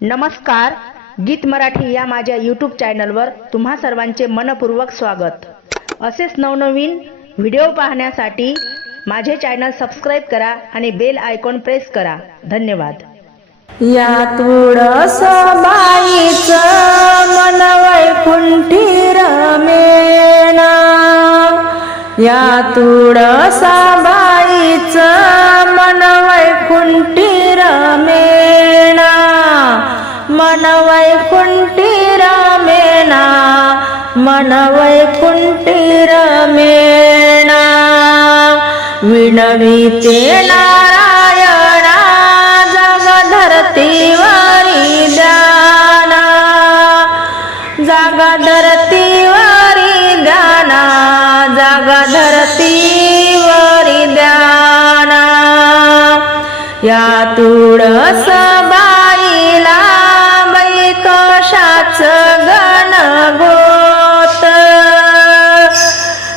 नमस्कार गीत मराठी या माझ्या यूट्यूब चॅनलवर तुम्हा सर्वांचे मनपूर्वक स्वागत. असेच नवनवीन व्हिडिओ पाहण्यासाठी माझे चॅनल सबस्क्राईब करा आणि बेल आयकॉन प्रेस करा. धन्यवाद. या तुळस बाईच मन वैकुंठी रमेना या तुळसा बाईच मन वैकुंठी रमेणा मन वैकुंठी रमेना मन वैकुंठी रमेना विणविते नारायणा वा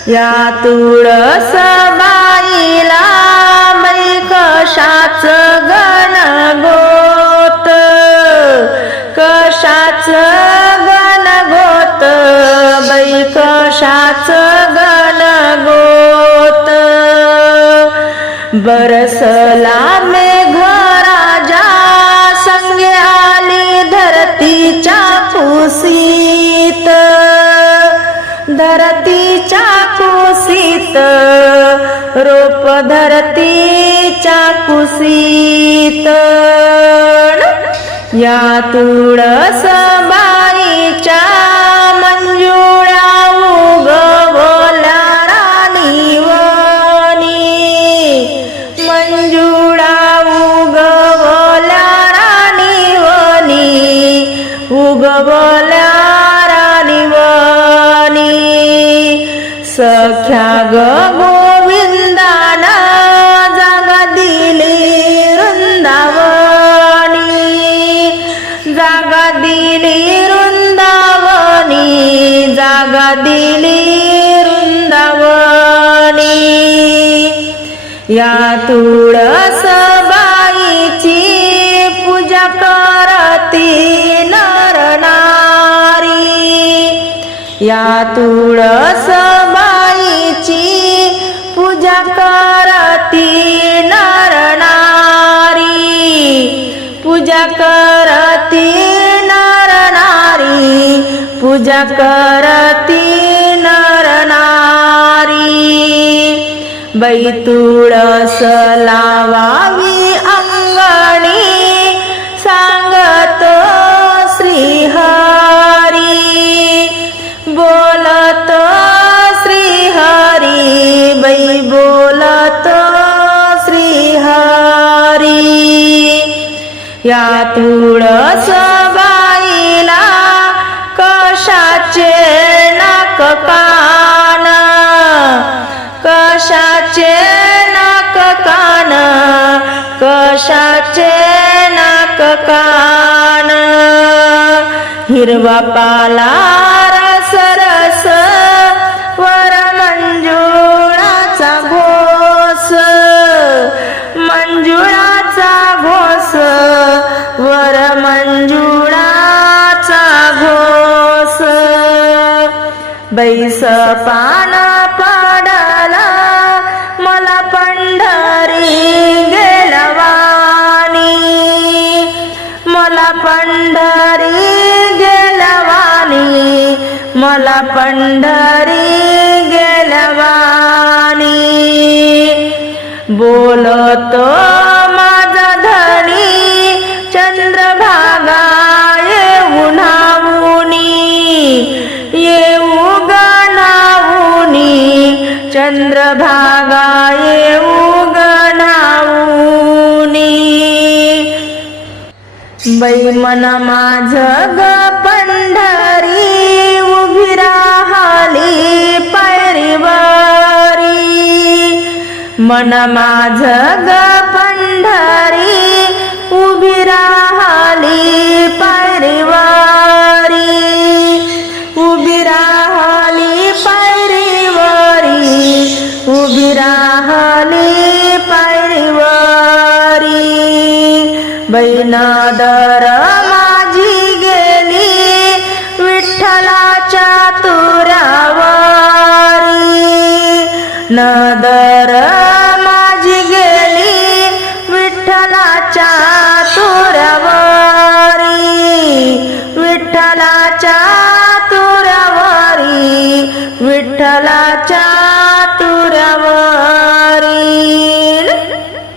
या तुळस बाईला मै कशाच गण गोत. कशाच गण गोत? बाई कशाच गण गोत. बरसला मे रोप धरतीच्या कुसीत या तुळस बाईच्या मंजुळा उगवला राणीवनी मंजुळा उगवला राणीवनी उगवला सख्या ग गोविंदाना जागा दिली वृंदावनी. जागा दिली वृंदावनी जागा दिली वृंदावनी. या तुळस बाईची पूजा करती नरनारी. या तुळस करती नर नारी पूजा करती नर नारी पूजा करती नर नारी बैतुळ सलावा या तुळस बाईला कशाचे नाक कान? कशाचे नाक कान? कशाचे नाक कान? हिरवा पाला पान पडला मला पंढरी गेलवानी. मला पंढरी गेलवानी मला पंढरी गेलवानी. बोलतो चंद्रभागा येऊ गणावुनी बाई मन माझ ग पंढरी उभी राहली पायरीवारी. मन माझ ग पंढरी उभी राहली बैन दर माझी गेली विठ्ठलाच्या तुरावारी. नदर